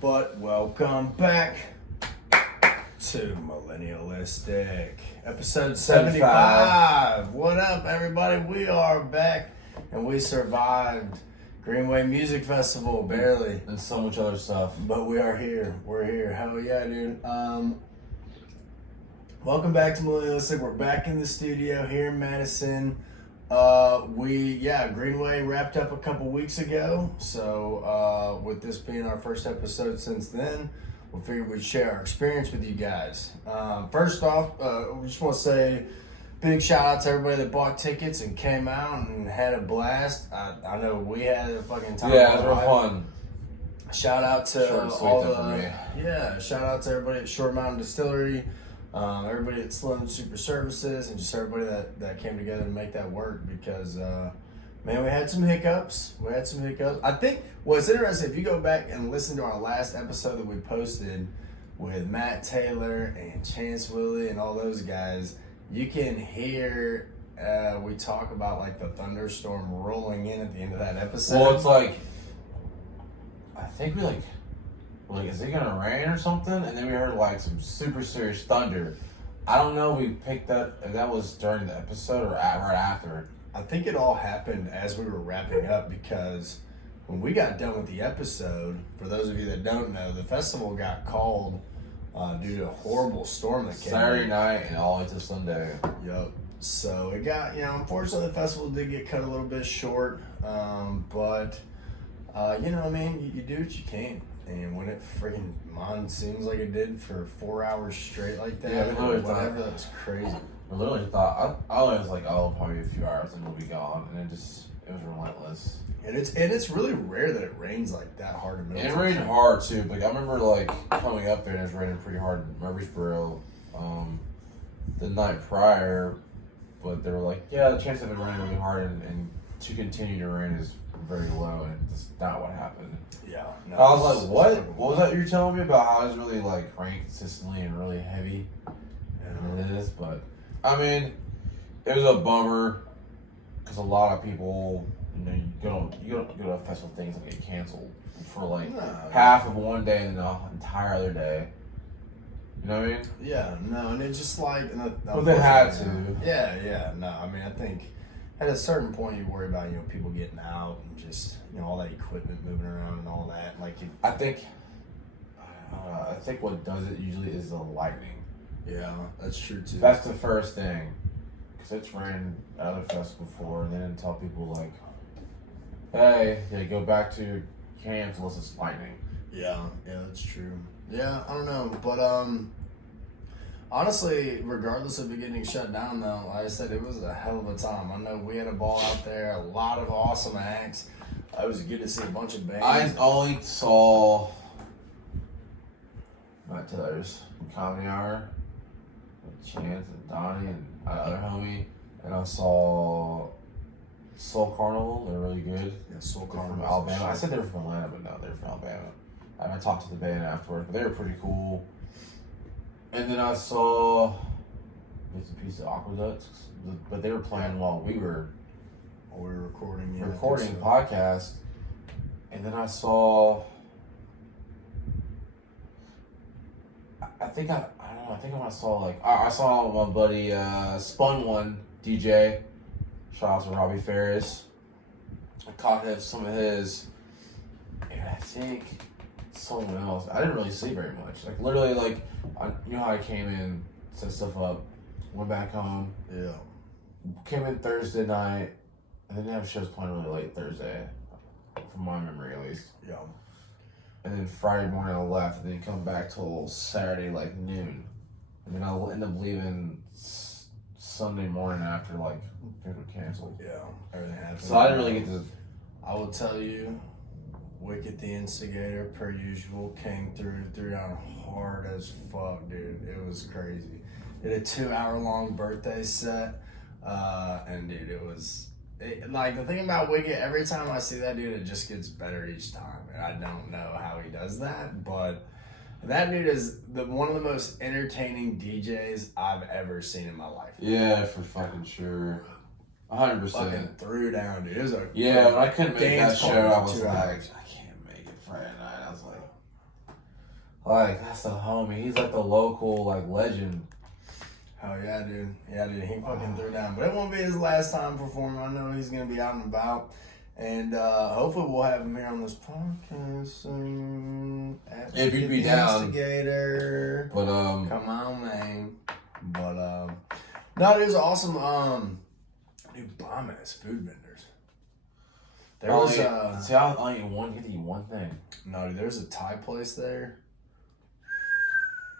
But welcome back to Millennialistic, episode 75. What up, everybody? We are back, and we survived Greenway Music Festival, barely. And so much other stuff. But we are here. We're here. Hell yeah, dude. Welcome back to Millennialistic. We're back in the studio here in Madison. Greenway wrapped up a couple weeks ago. So, with this being our first episode since then, we figured we'd share our experience with you guys. First off, we just want to say big shout out to everybody that bought tickets and came out and had a blast. I know we had a fucking time. Yeah, it was real fun. Shout out to shout out to everybody at Short Mountain Distillery. Everybody at Sloan Super Services, and just everybody that came together to make that work because, man, we had some hiccups. I think what's interesting, if you go back and listen to our last episode that we posted with Matt Taylor and Chance Willie and all those guys, you can hear we talk about like the thunderstorm rolling in at the end of that episode. Well, it's like, I think we like, is it gonna rain or something? And then we heard like some super serious thunder. I don't know if we picked that, if that was during the episode or right after. I think it all happened as we were wrapping up because when we got done with the episode, for those of you that don't know, the festival got called due to a horrible storm that came Saturday night and all the way to Sunday. Yep. So it got, unfortunately the festival did get cut a little bit short, but you do what you can. And when it freaking monsoons like it did for 4 hours straight like that, that was crazy. I literally thought, I was like, probably a few hours and we'll be gone. And it was relentless. And it's really rare that it rains like that hard in the middle. It rained hard too. Like I remember like coming up there and it was raining pretty hard in Murfreesboro the night prior. But they were like, yeah, the chance of it raining really hard and to continue to rain is very low, and that's not what happened. Yeah. No, I was like, what? What was that you were telling me about how it's really like raining consistently and really heavy? And it is, but I mean, it was a bummer because a lot of people, you don't go to a festival, things that get canceled for like half of one day and the entire other day. You know what I mean? Yeah, no, and it's just like, well, they had to. Yeah, no, I mean, I think at a certain point you worry about, people getting out and just, all that equipment moving around and all that. Like, I think what does it usually is the lightning. Yeah, that's true too. That's the first thing. Because it's rained at other festivals before, and they didn't tell people, like, hey, go back to your camps unless it's lightning. Yeah, that's true. Yeah, I don't know, but honestly, regardless of it getting shut down, though, like I said, it was a hell of a time. I know we had a ball out there, a lot of awesome acts. It was good to see a bunch of bands. I only saw Matt Taylor's Comedy Hour with Chance and Donnie and other homie, and I saw Soul Carnival. They're really good. Yeah, Soul They're Carnival from Alabama. I said they were from Atlanta, but no, they're from Alabama. I talked to the band afterwards, but they were pretty cool. And then I saw bits and pieces of Aqueducts, but they were playing while we were recording the podcast. And then I saw, I think I saw my buddy Spun One DJ. Shout out to Robbie Ferris. I caught some of his, and I think someone else. I didn't really see very much. Like literally, how I came in, set stuff up, went back home. Yeah. Came in Thursday night, and then they have shows playing really late Thursday, from my memory at least. Yeah. And then Friday morning I left, and then come back till Saturday noon, and then I'll end up leaving Sunday morning after things were canceled. Yeah, everything happened. So I didn't really get to. I will tell you, Wicked the Instigator, per usual, came threw down hard as fuck, dude. It was crazy. Did a 2-hour-long birthday set, and dude, it was the thing about Wicked. Every time I see that dude, it just gets better each time, and I don't know how he does that, but that dude is one of the most entertaining DJs I've ever seen in my life. Yeah, for fucking sure. 100%. Fucking threw down, dude. It was when I couldn't make that show, I was like, hours. I can't make it Friday night. I was like, Like, that's the homie. He's like the local, like, legend. Hell yeah, dude. Yeah, dude. He fucking threw down. But it won't be his last time performing. I know he's going to be out and about. And hopefully we'll have him here on this podcast soon. If you'd be down. Instigator. But, come on, man. But, no, there's awesome, dude, bomb-ass food vendors. There was, see, I'll only get to eat one thing. No, dude, there's a Thai place there.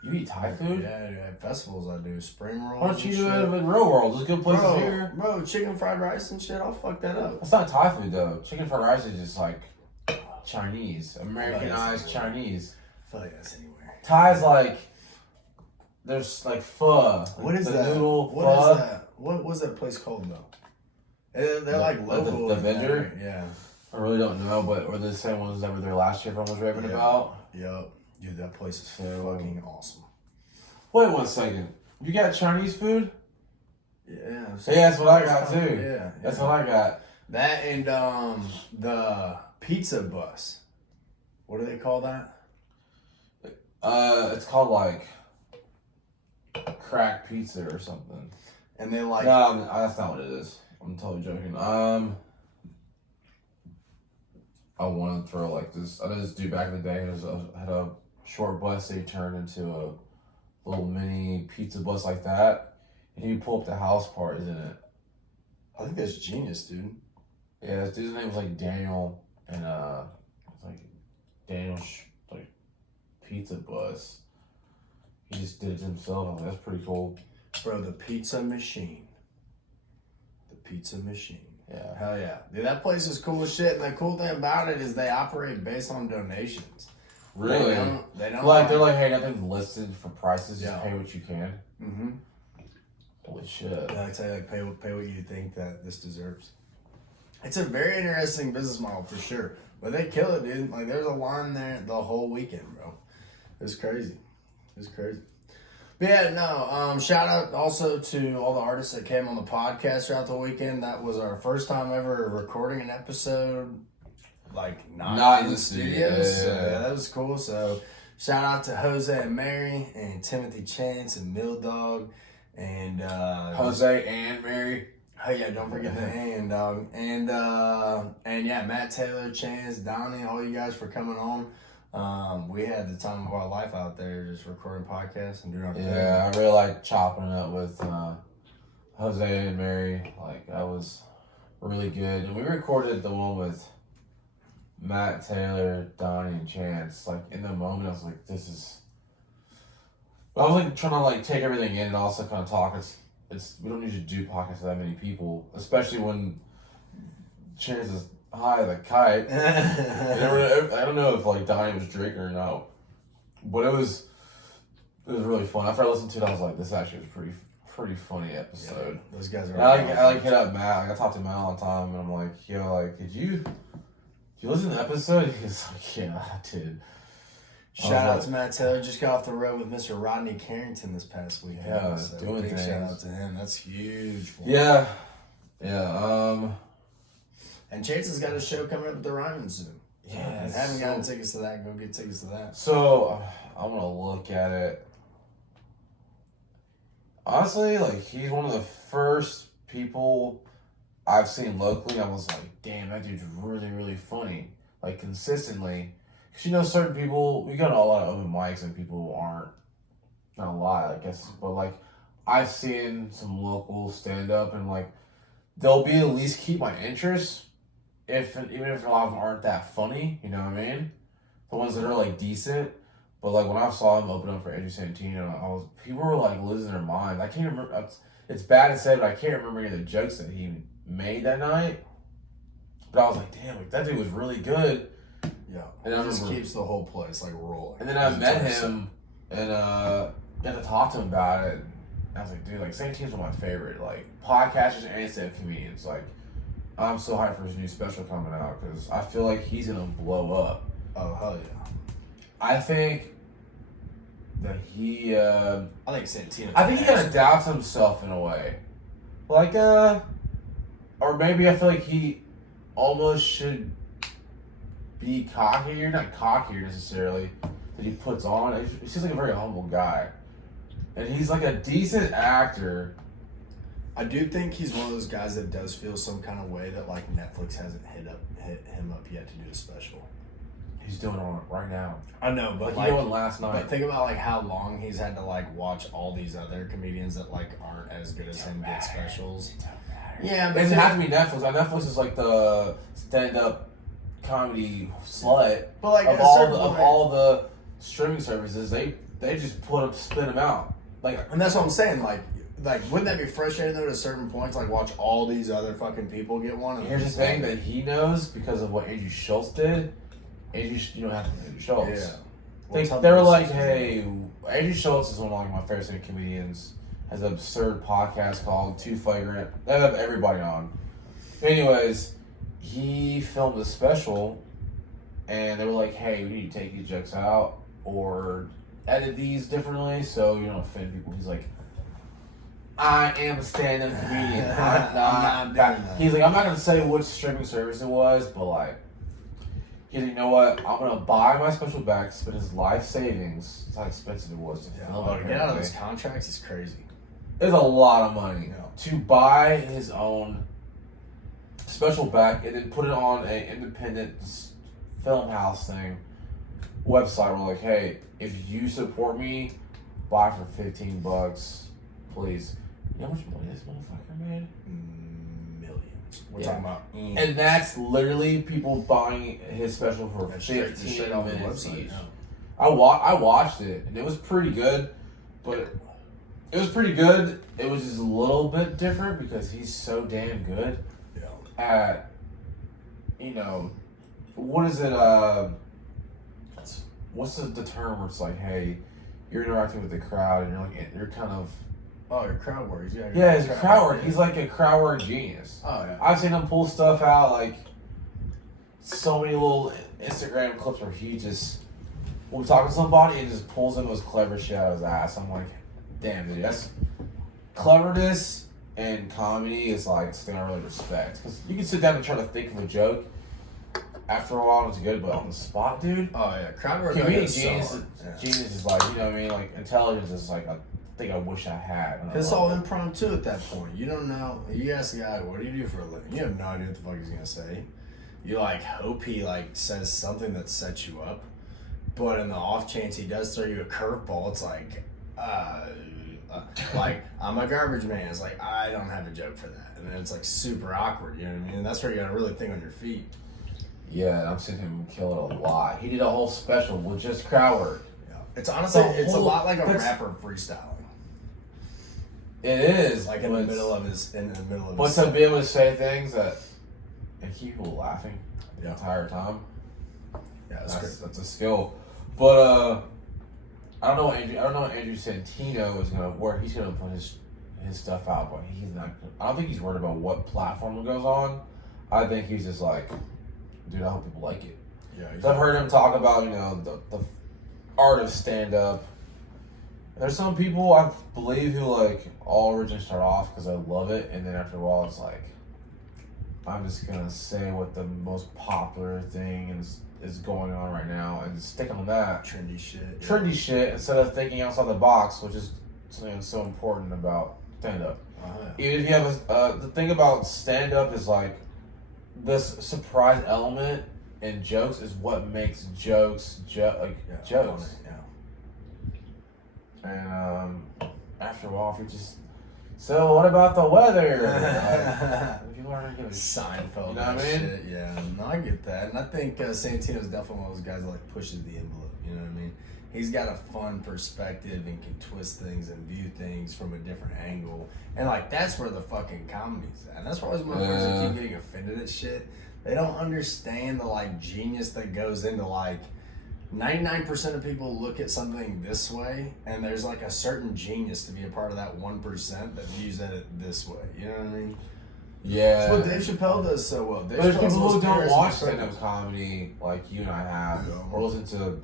You eat Thai food? Yeah, dude, at festivals I do. Spring rolls. Why don't you do it in real world? There's good places here. Bro, chicken fried rice and shit, I'll fuck that up. It's not Thai food, though. Chicken fried rice is just, like, Chinese. Americanized Chinese. I feel like that's anywhere. Thai's like, there's, like, pho. What is the that? Noodle, what pho. is that? What was that place called, though? They're like local. The vendor? Yeah. I really don't know, but were they the same ones that were there last year everyone was raving about? Yep. Dude, that place is fucking awesome. Wait 1 second. You got Chinese food? Yeah. Yeah, that's what I got too. Yeah. That's what I got. That and the pizza bus. What do they call that? It's called like crack pizza or something. And they like No, that's not what it is. I'm totally joking. I want to throw like this. I did this dude back in the day. Had a short bus they turned into a little mini pizza bus like that, and he would pull up the house parties in it. I think that's genius, dude. Yeah, this dude's name was like Daniel, and it's like Daniel's like pizza bus. He just did it himself. I'm like, that's pretty cool. Bro, the pizza machine. The pizza machine. Yeah. Hell yeah. Dude, that place is cool as shit. And the cool thing about it is they operate based on donations. Really? They don't like, they're like, hey, nothing's listed for prices. Just Yeah. pay what you can. Mm-hmm. Holy shit. I tell you, like, pay what you think that this deserves. It's a very interesting business model for sure. But they kill it, dude. Like, there's a line there the whole weekend, bro. It's crazy. It's crazy. But yeah, no, shout out also to all the artists that came on the podcast throughout the weekend. That was our first time ever recording an episode, like, not in the studio. So, yeah, that was cool. So, shout out to Jose and Mary and Timothy Chance and Mill Dog and Jose and Mary. Oh yeah, don't forget the and dog. And yeah, Matt Taylor, Chance, Donnie, all you guys for coming on. We had the time of our life out there just recording podcasts and doing our thing. Yeah, I really like chopping it up with Jose and Mary. Like, that was really good. And we recorded the one with Matt Taylor, Donnie, and Chance. Like, in the moment, I was like, this is... But I was like trying to like take everything in and also kind of talk. It's we don't need to do podcasts with that many people, especially when Chance is high as a kite. I don't know if like Donnie was drinking or not, but it was really fun. After I listened to it, I was like, this actually was pretty funny episode. Yeah, those guys are. I hit up Matt. Like, I talk to Matt all the time, and I'm like, yo, like, did you listen to the episode? He's like, yeah, I did. Shout out to Matt Taylor. Just got off the road with Mr. Rodney Carrington this past weekend. Yeah, so doing big things. shout out to him. That's huge. Yeah. And Chance has got a show coming up at the Ryman soon. Yeah. If you haven't gotten tickets to that, go get tickets to that. So I'm gonna look at it. Honestly, like, he's one of the first people I've seen locally. I was like, damn, that dude's really, really funny. Like, consistently. Because, certain people, we go to a lot of open mics and people aren't, not a lot, I guess, but, like, I've seen some local stand-up and, like, they'll be at least keep my interest, even if a lot of them aren't that funny, you know what I mean? The ones that are, like, decent. But, like, when I saw him open up for Andrew Santino, people were, like, losing their minds. I can't remember, it's bad to say, but I can't remember any of the jokes that he made that night. But I was like, damn, like, that dude was really good. Yeah, and it just keeps the whole place like rolling. And then I met him and got to talk to him about it. And I was like, dude, like, Santino's one of my favorite like podcasters and stand-up comedians. Like, I'm so hyped for his new special coming out because I feel like he's gonna blow up. Oh hell yeah! I think that he. I think Santino. I think he kind of doubts himself in a way, like or maybe I feel like he almost should be cockier, not cockier necessarily. that he puts on. He's just like a very humble guy, and he's like a decent actor. I do think he's one of those guys that does feel some kind of way that like Netflix hasn't hit him up yet to do a special. He's doing it right now. I know, but like he did last night. But think about like how long he's had to like watch all these other comedians that like aren't as good as him get specials. Yeah, but it doesn't have to be Netflix. Like, Netflix is like the stand-up comedy slut. But like of all the streaming services, they just spin them out. Like, and that's what I'm saying. Like wouldn't that be frustrating though at a certain point to like watch all these other fucking people get one? Here's the thing that he knows because of what Andrew Schultz did. You don't have to Andrew Schultz. Yeah. They were like, hey, Andrew Schultz is one of my favorite stand-up comedians. Has an absurd podcast called Too Flagrant. They have everybody on. Anyways, he filmed a special, and they were like, hey, we need to take these jokes out or edit these differently so you don't offend people. He's like, I am a stand-up comedian. I'm not doing that. He's like, I'm not going to say which streaming service it was, but like, he's like, you know what? I'm going to buy my special back, spend his life savings. That's how expensive it was to film. To get out of those contracts is crazy. It's a lot of money to buy his own special back and then put it on an independent film house thing website. We're like, hey, if you support me, buy for $15, please. You know how much money this motherfucker made? Millions. We're talking about. And that's literally people buying his special for 15 minutes each. I watched it, and it was pretty good, but it was pretty good. It was just a little bit different because he's so damn good at, what is it, what's the term where it's like, hey, you're interacting with the crowd, and you're kind of, oh, your crowd work. Yeah, he's a crowd work. He's like a crowd work genius. Oh, yeah. I've seen him pull stuff out, like, so many little Instagram clips where he just will be talking to somebody and just pulls the most clever shit out of his ass. I'm like, damn, dude, that's cleverness and comedy is like something I really respect. Because you can sit down and try to think of a joke. After a while, it's good, but on the spot, dude. Oh, yeah. Crowd work. Genius is like, you know what I mean? Like, intelligence is like a thing I wish I had. Because it's all impromptu at that point. You don't know. You ask the guy, what do you do for a living? You have no idea what the fuck he's going to say. You, like, hope he, like, says something that sets you up. But in the off chance he does throw you a curveball, it's like, like, I'm a garbage man. It's like, I don't have a joke for that. And then it's, like, super awkward. You know what I mean? And that's where you got to really think on your feet. Yeah, I'm seeing him kill it a lot. He did a whole special with just crowd work. Yeah. It's honestly, it's a lot like a rapper freestyling. It is. Like in the middle of his But to be able to say things that and keep people laughing the entire time. Yeah, that's a skill. But I don't know what Andrew Santino is where he's gonna put his stuff out, but he's not. I don't think he's worried about what platform it goes on. I think he's just like, dude, I hope people like it. Yeah, exactly. So I've heard him talk about the art of stand up. There's some people I believe who like all originally start off because I love it, and then after a while it's like, I'm just gonna say what the most popular thing is going on right now and stick on that trendy shit instead of thinking outside the box, which is something that's so important about stand up. Even if you have the thing about stand up is like this surprise element in jokes is what makes jokes jokes. And after a while, if you're just, so what about the weather? People aren't gonna Seinfeld, you know what I mean? Shit. Yeah, no, I get that, and I think Santino's definitely one of those guys that like pushes the envelope. You know what I mean? He's got a fun perspective and can twist things and view things from a different angle, and like that's where the fucking comedy's at. And that's why my friends that keep getting offended at shit. They don't understand the like genius that goes into like. 99% of people look at something this way, and there's like a certain genius to be a part of that 1% that views it this way. You know what I mean? Yeah. That's what Dave Chappelle does so well. There's people who don't watch stand-up comedy like you and I have, or listen to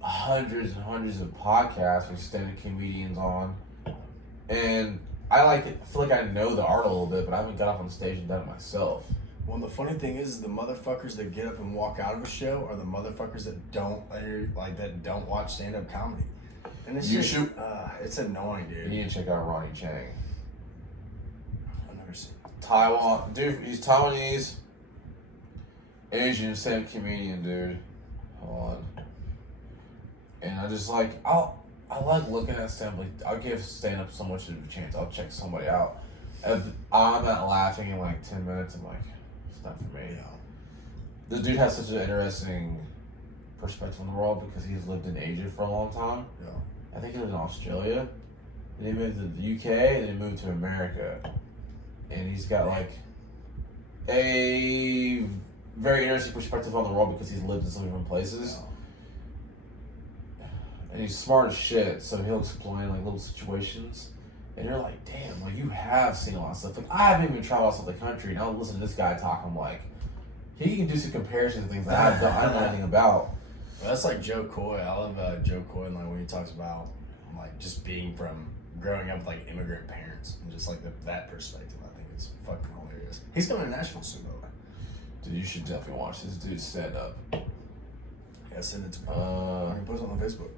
hundreds and hundreds of podcasts with stand-up comedians on, and I feel like I know the art a little bit, but I haven't got up on stage and done it myself. Well, the funny thing is the motherfuckers that get up and walk out of a show are the motherfuckers that don't watch stand up comedy, and it's it's annoying, dude. You need to check out Ronnie Chang. I've never seen Taiwan, dude. He's Taiwanese, Asian stand comedian, dude. Hold on. And I just like I like looking at stand up. Like, I'll give stand up so much of a chance. I'll check somebody out. If I'm not laughing in like 10 minutes, I'm like, it's not for me. Yeah. This dude has such an interesting perspective on the world because he's lived in Asia for a long time. Yeah. I think he lived in Australia. Then he moved to the UK, then he moved to America. And he's got like a very interesting perspective on the world because he's lived in so different places. Yeah. And he's smart as shit, so he'll explain like little situations. And you're like, damn, like you have seen a lot of stuff. Like I haven't even traveled outside the country, and I'll listen to this guy talk. I'm like, he can do some comparisons of things that I don't know anything about. Well, that's like Joe Coy. I love Joe Coy, and like when he talks about like just being from growing up with like immigrant parents and just like that perspective. I think it's fucking hilarious. He's coming to Nashville soon, though. Dude, you should definitely watch this dude stand up. Yeah, send it to me. I can post it on Facebook.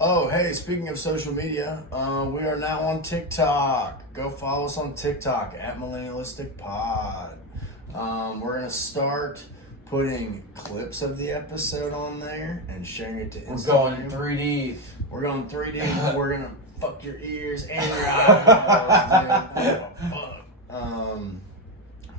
Oh, hey, speaking of social media, we are now on TikTok. Go follow us on TikTok at Millennialistic Pod. We're going to start putting clips of the episode on there and sharing it to Instagram. We're going 3D. We're going 3D, and we're going to fuck your ears and your eyeballs, dude. Fuck.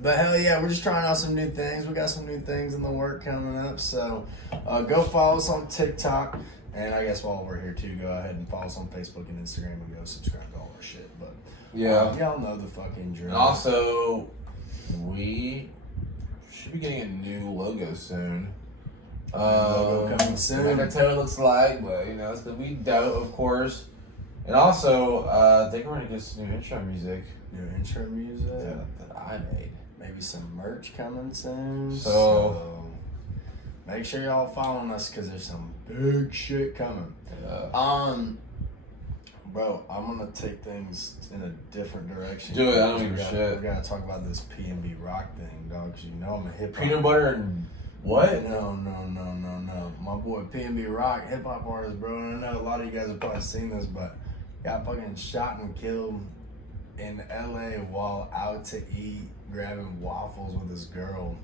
But hell yeah, we're just trying out some new things. We got some new things in the work coming up, so go follow us on TikTok. And I guess while we're here too, go ahead and follow us on Facebook and Instagram and go subscribe to all our shit. But yeah, y'all know the fucking drill. And also, we should be getting a new logo soon. Logo coming soon. I can tell what it looks like, but you know, it's gonna be dope, of course. And also, I think we're gonna get some new intro music. New intro music that I made. Maybe some merch coming soon. So make sure y'all following us because there's some big shit coming. Yeah. Bro, I'm gonna take things in a different direction. Do it. I don't give a shit. We gotta talk about this P&B rock thing, dog. Cause you know I'm a hip hop. Peanut butter and what? No. My boy P&B Rock, hip hop artist, bro. And I know a lot of you guys have probably seen this, but got fucking shot and killed in LA while out to eat, grabbing waffles with his girl.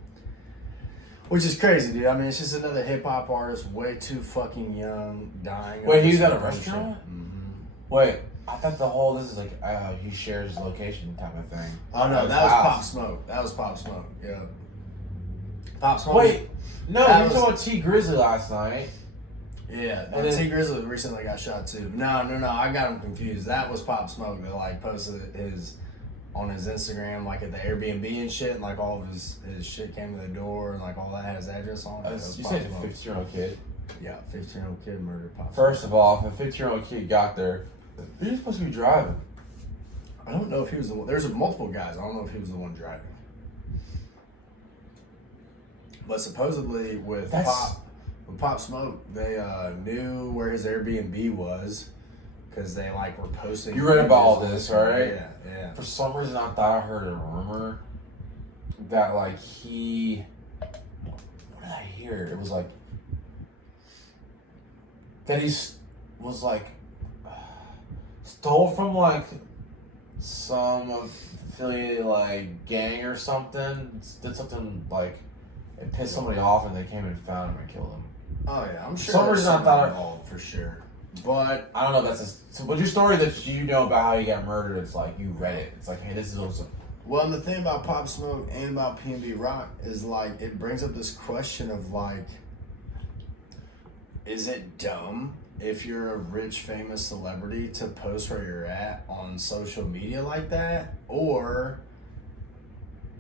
Which is crazy, dude. I mean, it's just another hip hop artist, way too fucking young, dying. Wait, he's at a restaurant? Mm-hmm. Wait, I thought the whole this is like he shares his location type of thing. Oh no, that was Pop Smoke. That was Pop Smoke. Yeah. Pop Smoke. Wait, no, you talking about T Grizzly last night. Yeah, and T Grizzly recently got shot too. No, I got him confused. That was Pop Smoke that like posted on his Instagram, like at the Airbnb and shit, and like all of his shit came to the door and like all that had his address on it. You said a 15-year-old kid. Yeah, 15-year-old kid murdered Pop Smoke. First of all, if a 15-year-old kid got there, you're supposed to be driving. I don't know if he was the one. There's multiple guys. I don't know if he was the one driving. But supposedly with Pop Smoke, they knew where his Airbnb was because they like were posting. You read about all this, right? Yeah. For some reason, I thought I heard a rumor that like he. What did I hear? It was like that he was like stole from like some affiliated like gang or something. Did something like it pissed somebody off, and they came and found him and killed him. Oh yeah, I'm sure. For some reason, I thought involved for sure. But I don't know. But your story that you know about how he got murdered, it's like you read it. It's like, hey, this is awesome. Well, and the thing about Pop Smoke and about P&B Rock is like it brings up this question of like, is it dumb if you're a rich, famous celebrity to post where you're at on social media like that, or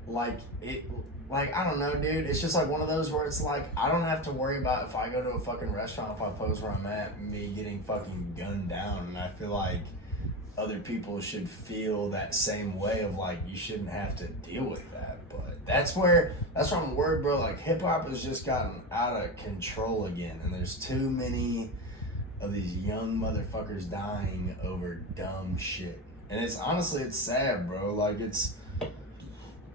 like it? Like, I don't know, dude. It's just like one of those where it's like, I don't have to worry about if I go to a fucking restaurant, if I post where I'm at, me getting fucking gunned down. And I feel like other people should feel that same way of like, you shouldn't have to deal with that. But that's where I'm worried, bro. Like, hip hop has just gotten out of control again. And there's too many of these young motherfuckers dying over dumb shit. And it's honestly, it's sad, bro. Like,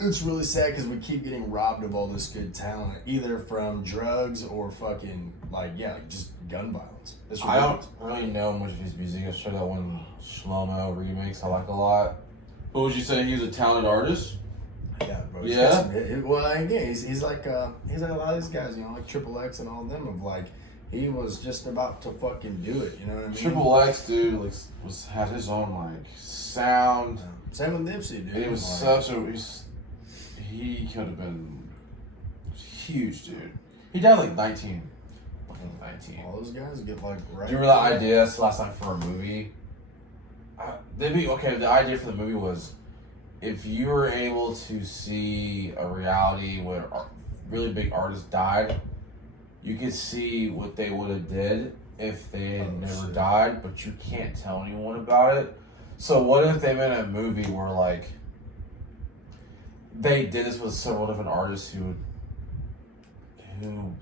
It's really sad because we keep getting robbed of all this good talent, either from drugs or fucking like just gun violence. I don't really know much of his music. I sure that one Shlomo remix I like a lot. But would you say he's a talented artist? Yeah, bro. Yeah. Well, again, he's like a lot of these guys, like Triple X and all of them. Of like, he was just about to fucking do it. You know what I mean? Triple X, dude, like had his own like sound. Yeah. Same with Nipsey, dude. And it was such a. He could have been huge, dude. He died like 19. Fucking 19. All those guys get like right. Do you remember that idea? That's the last time for a movie. The idea for the movie was if you were able to see a reality where really big artists died, you could see what they would have did if they had never died, but you can't tell anyone about it. So what if they made a movie where like they did this with several different artists who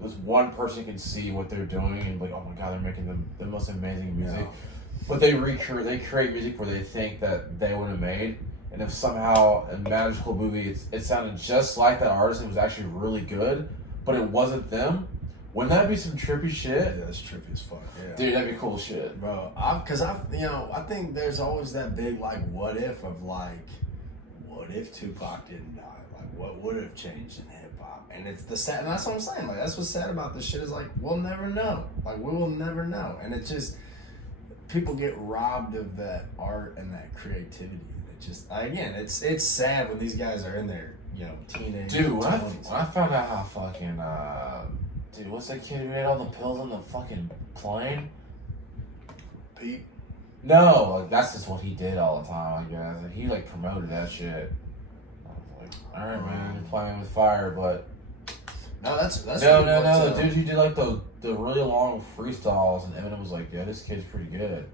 this one person can see what they're doing and like, oh my god, they're making the most amazing music. Yeah. But they create music where they think that they would have made, and if somehow a magical movie it sounded just like that artist and it was actually really good, but it wasn't them, wouldn't that be some trippy shit? Yeah, that's trippy as fuck. Yeah. Dude, that'd be cool shit. Bro, I think there's always that big like what if of like, what if Tupac didn't die? Like, what would have changed in hip hop? And it's the sad, and that's what I'm saying. Like, that's what's sad about this shit is like, we'll never know. Like, we will never know. And it's just, people get robbed of that art and that creativity. And it just, again, it's sad when these guys are in their, teenage. Dude, when I found out how fucking, dude, what's that kid who ate all the pills on the fucking plane? Pete? No, like, that's just what he did all the time, I guess. Like, he, like, promoted that shit. I was like, alright, man, you're playing with fire, but... No, that's No, the dude who did, like, the really long freestyles, and Eminem was like, yeah, this kid's pretty good.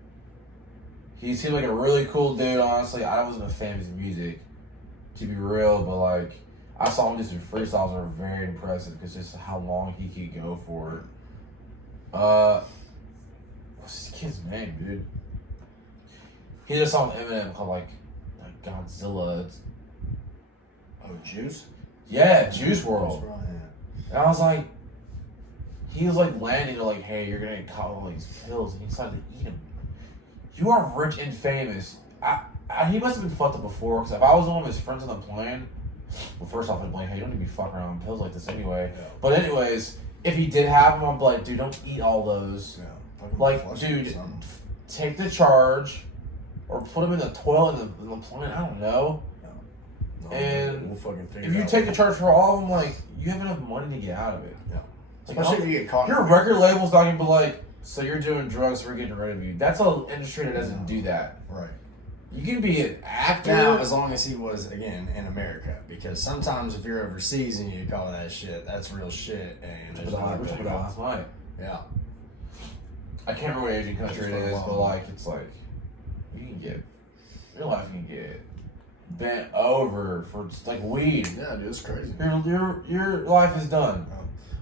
He seemed like a really cool dude, honestly. I wasn't a fan of his music, to be real, but, like, I saw him do some freestyles that were very impressive, because just how long he could go for. What's this kid's name, dude? He did a song with Eminem called like Godzilla. Oh, Juice? Yeah, Juice WRLD. Right, yeah. And I was like, he was like landing to like, hey, you're gonna get caught with all these pills, and he decided to eat them. You are rich and famous. He must have been fucked up before, because if I was one of his friends on the plane, well, first off, I'd be like, hey, you don't need to be fucking around with pills like this anyway. Yeah. But anyways, if he did have them, I'd be like, dude, don't eat all those. Yeah. Like, dude, take the charge. Or put them in the toilet in the plane. I don't know. No, and we'll fucking figure if you take the charge for all of them, like, you have enough money to get out of it. Yeah. Like, especially if you get caught. Your record label's not gonna be like, so you're doing drugs, so we're getting rid of you. That's an industry that doesn't do that. Right. You can be an actor. Now, as long as he was, again, in America. Because sometimes if you're overseas and you call that shit, that's real shit. And we're talking about last night. Yeah. I can't remember what Asian country it is, but like, it's like, you can get, real life you can get bent over for just like weed. Yeah, dude, it's crazy. Your life is done.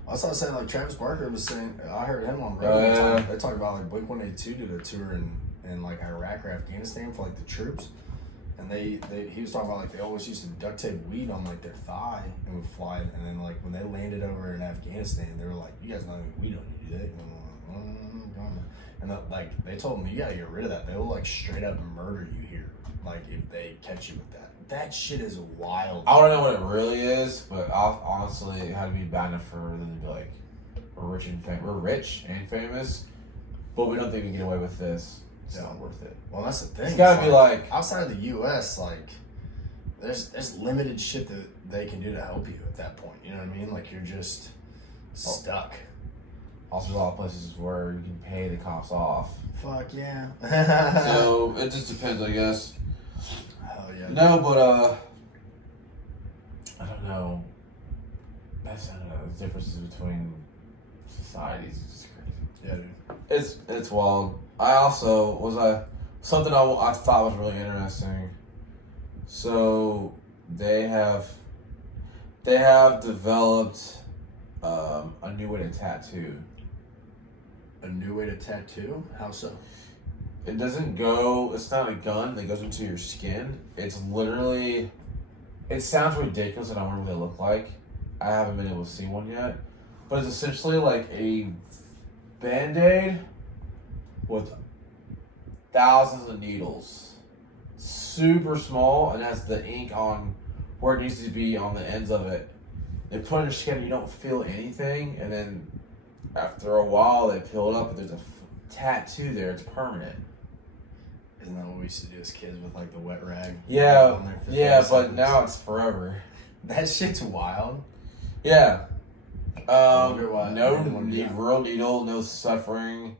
I was saying, like, Travis Barker was saying, I heard him on radio. They talk about like Blink-182 did a tour in like Iraq or Afghanistan for like the troops, and he was talking about like they always used to duct tape weed on like their thigh and would fly it, and then like when they landed over in Afghanistan, they were like, you guys know we don't need to do that. And like they told them, you gotta get rid of that. They will like straight up murder you here, like if they catch you with that. That shit is wild. I don't know what it really is, but honestly, it had to be bad enough for them to be like, we're rich and famous, but we don't think we can get away with this. It's not worth it. Well, that's the thing. It's gotta be like outside of the U.S., like there's limited shit that they can do to help you at that point. You know what I mean? Like you're just stuck. Also, there's a lot of places where you can pay the cops off. Fuck yeah. So, it just depends, I guess. Hell yeah. No, but, I don't know. I don't know. The differences between societies is just crazy. Yeah, dude. It's wild. I also, something I thought was really interesting. So, they have developed, a new way to tattoo. A new way to tattoo? How so? It's not a gun that goes into your skin. It's literally It sounds ridiculous, and I wonder what they look like. I haven't been able to see one yet, but it's essentially like a Band-Aid with thousands of needles. Super small, and has the ink on where it needs to be on the ends of it. They put it on your skin, and you don't feel anything, and then after a while, they peel it up, and there's a tattoo there. It's permanent. Isn't that what we used to do as kids with like the wet rag? Yeah, but now it's forever. That shit's wild. Yeah. No real needle, no suffering.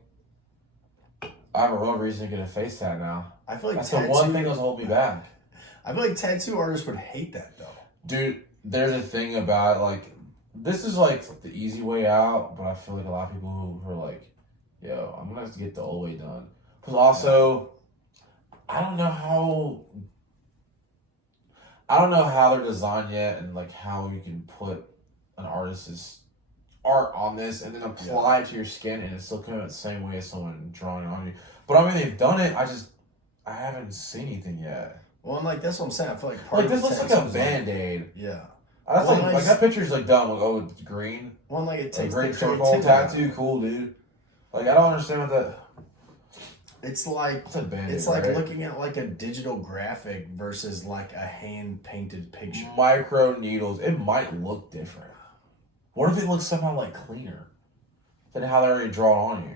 I have a real reason to get a face tat now. I feel like that's the one thing that's holding me back. I feel like tattoo artists would hate that though. Dude, there's a thing about like this is like the easy way out, but I feel like a lot of people who are like, yo, I'm gonna have to get the old way done. Because also, I don't know how they're designed yet, and like how you can put an artist's art on this and then apply it to your skin, and it's still coming out the same way as someone drawing on you. But I mean, they've done it. I haven't seen anything yet. Well, and like that's what I'm saying. I feel like this looks like a Band-Aid. Yeah. I think like that picture's like dumb. Like, oh, it's green. Well, like it takes a green circle tattoo. Cool, dude. Like I don't understand what that. It's like it's like looking at like a digital graphic versus like a hand painted picture. Micro needles. It might look different. What if it looks somehow like cleaner than how they already draw on you?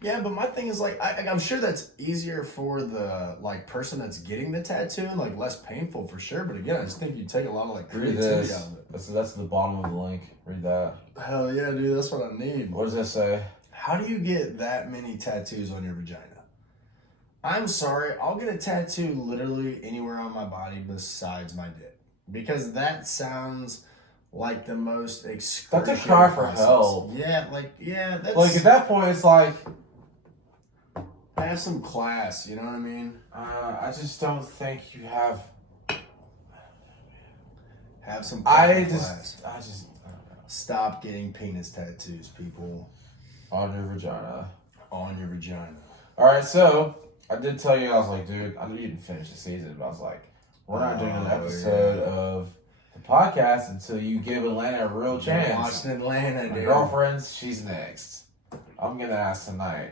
Yeah, but my thing is like I'm sure that's easier for the like person that's getting the tattoo and like less painful for sure. But again, I just think you take a lot of like creativity out of it. That's the bottom of the link. Read that. Hell yeah, dude. That's what I need. What does that say? How do you get that many tattoos on your vagina? I'm sorry, I'll get a tattoo literally anywhere on my body besides my dick. Because that sounds like the most excruciating. That's a cry for help. Yeah, that's... Like, at that point, it's like... Have some class, you know what I mean? I just don't think you have... Have some class. I don't know. Stop getting penis tattoos, people. On your vagina. On your vagina. Alright, so... I did tell you, I was like, dude, I knew you didn't finish the season, but I was like, we're not doing an episode of the podcast until you give Atlanta a real chance. Watching Atlanta, dude. My girlfriend's, she's next. I'm gonna ask tonight.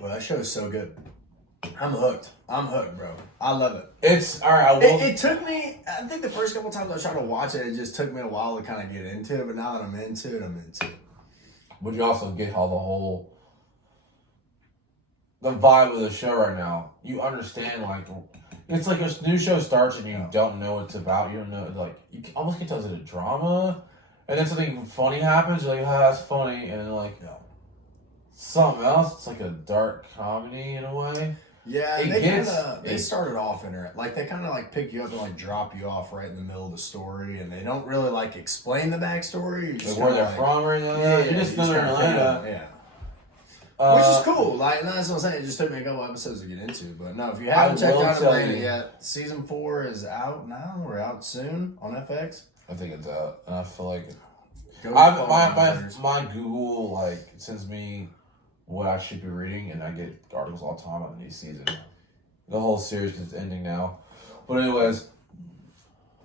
Well, that show is so good. I'm hooked, bro. I love it. It's, alright, it took me, I think the first couple times I tried to watch it, it just took me a while to kind of get into it, but now that I'm into it, I'm into it. But you also get how the vibe of the show right now. You understand, like, it's like a new show starts and you don't know what it's about. You don't know, like, you almost can tell, is it a drama? And then something funny happens, you're like, oh, that's funny. And then, like, something else, it's like a dark comedy in a way. Yeah, they started off they kind of, like, pick you up and, like, drop you off right in the middle of the story. And they don't really, like, explain the backstory. Like where they're from or anything like that. You just know they're in Atlanta. Yeah. Which is cool. Like, that's what I'm saying. It just took me a couple episodes to get into. But no, if you haven't checked out Atlanta yet, season 4 is out now. We're out soon on FX. I think it's out. And I feel like my Google like sends me what I should be reading, and I get articles all the time on the new season. The whole series is ending now. But anyways,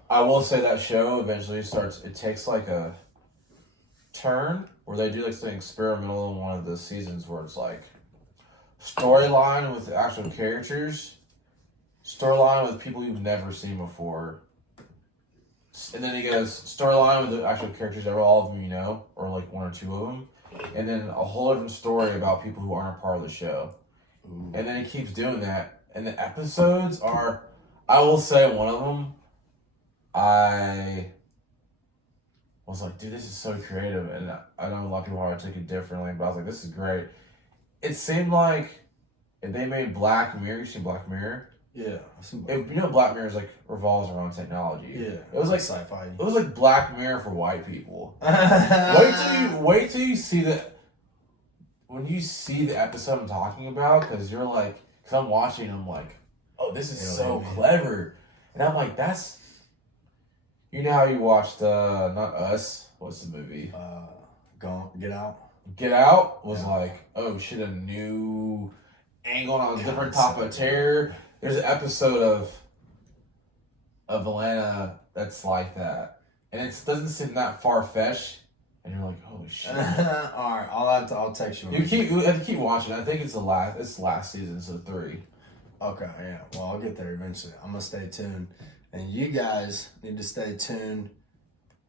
I will say that show eventually starts. It takes like a turn where they do like something experimental in one of the seasons where it's like storyline with the actual characters, storyline with people you've never seen before, and then he goes storyline with the actual characters that all of them you know, or like one or two of them, and then a whole different story about people who aren't a part of the show. Ooh. And then he keeps doing that, and the episodes are, I will say one of them, I was like, dude, this is so creative, and I know a lot of people probably took it differently, but I was like, this is great. It seemed like if they made Black Mirror, you seen Black Mirror? Yeah. You know Black Mirror is like revolves around technology. Yeah. It was like sci-fi. It was like Black Mirror for white people. wait till you see when you see the episode I'm talking about, because you're like, because I'm watching, I'm like, oh, this is so clever, and I'm like, that's. You know how you watched, not Us, what's the movie? Get Out. Get Out was like, oh shit, a new angle on a different type of terror. There's an episode of Atlanta that's like that, and it doesn't seem that far fetched, and you're like, holy shit. All right, I'll text you. You have to keep watching. I think it's last season, so 3. Okay, yeah. Well, I'll get there eventually. I'm gonna stay tuned, and you guys need to stay tuned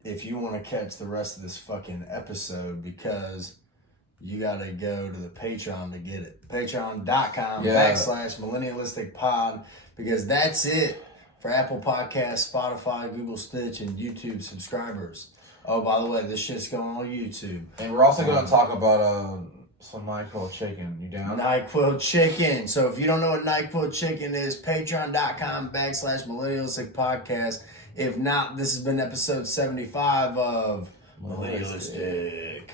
if you want to catch the rest of this fucking episode, because you gotta go to the Patreon to get it. Patreon.com/millennialisticpod, because that's it for Apple Podcasts, Spotify, Google Stitch, and YouTube subscribers. Oh, by the way, this shit's going on YouTube. And we're also going to talk about some NyQuil chicken. You down? NyQuil chicken. So if you don't know what NyQuil chicken is, patreon.com/millennialisticpodcast. If not, this has been episode 75 of Millennialistic.